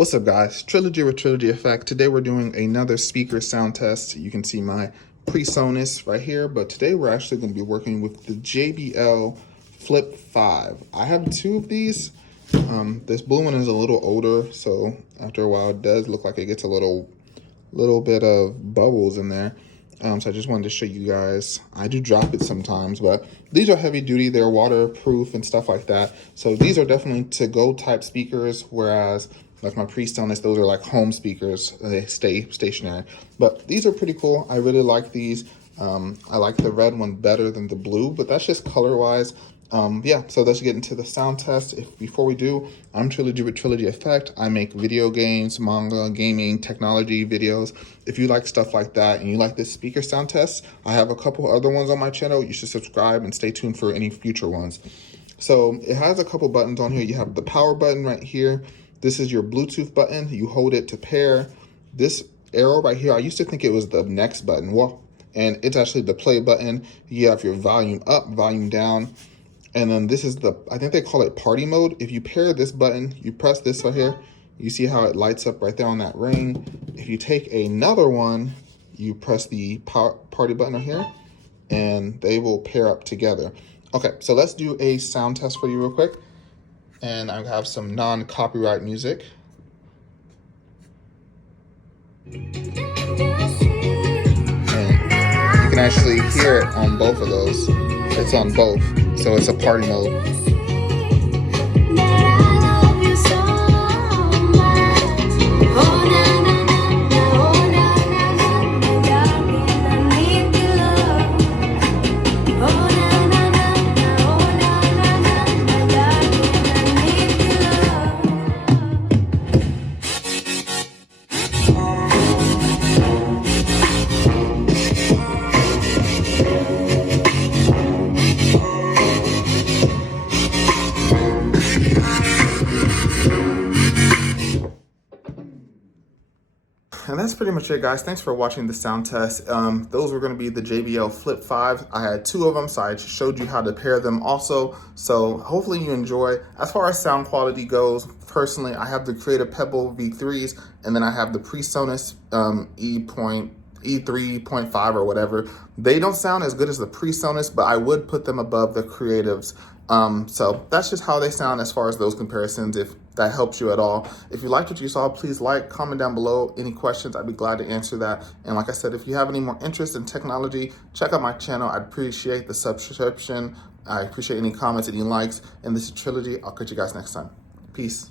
What's up guys, Trilogy with Trilogy Effect. Today we're doing another speaker sound test. You can see my PreSonus right here, but today we're actually going to be working with the JBL Flip 5. I have two of these. This blue one is a little older, so after a while it does look like it gets a little bit of bubbles in there. So I just wanted to show you guys. I do drop it sometimes, but these are heavy duty. They're waterproof and stuff like that. So these are definitely to-go type speakers, whereas like my PreSonus, those are like home speakers. They stay stationary. But these are pretty cool. I really like these. I like the red one better than the blue, but that's just color-wise. Yeah, so let's get into the sound test. Before we do, I'm Trilogy with Trilogy Effect. I make video games, manga, gaming, technology videos. If you like stuff like that and you like this speaker sound test, I have a couple other ones on my channel. You should subscribe and stay tuned for any future ones. So it has a couple buttons on here. You have the power button right here. This is your Bluetooth button. You hold it to pair. This arrow right here, I used to think it was the next button. Well, and it's actually the play button. You have your volume up, volume down. And then this is I think they call it party mode. If you pair this button, you press this right here, you see how it lights up right there on that ring. If you take another one, you press the party button right here, and they will pair up together. Okay, so let's do a sound test for you real quick. And I have some non-copyright music. And you can actually hear it on both of those. It's on both, so it's a party mode. And that's pretty much it, guys. Thanks for watching the sound test. Those were going to be the JBL Flip 5. I had two of them, so I showed you how to pair them also. So hopefully you enjoy. As far as sound quality goes, personally, I have the Creative Pebble V3s, and then I have the PreSonus E3.5 or whatever. They don't sound as good as the PreSonus, but I would put them above the Creatives. So that's just how they sound as far as those comparisons, if that helps you at all. If you liked what you saw, please like, comment down below. Any questions, I'd be glad to answer that. And like I said, if you have any more interest in technology, check out my channel. I'd appreciate the subscription. I appreciate any comments, any likes. And this is Trilogy. I'll catch you guys next time. Peace.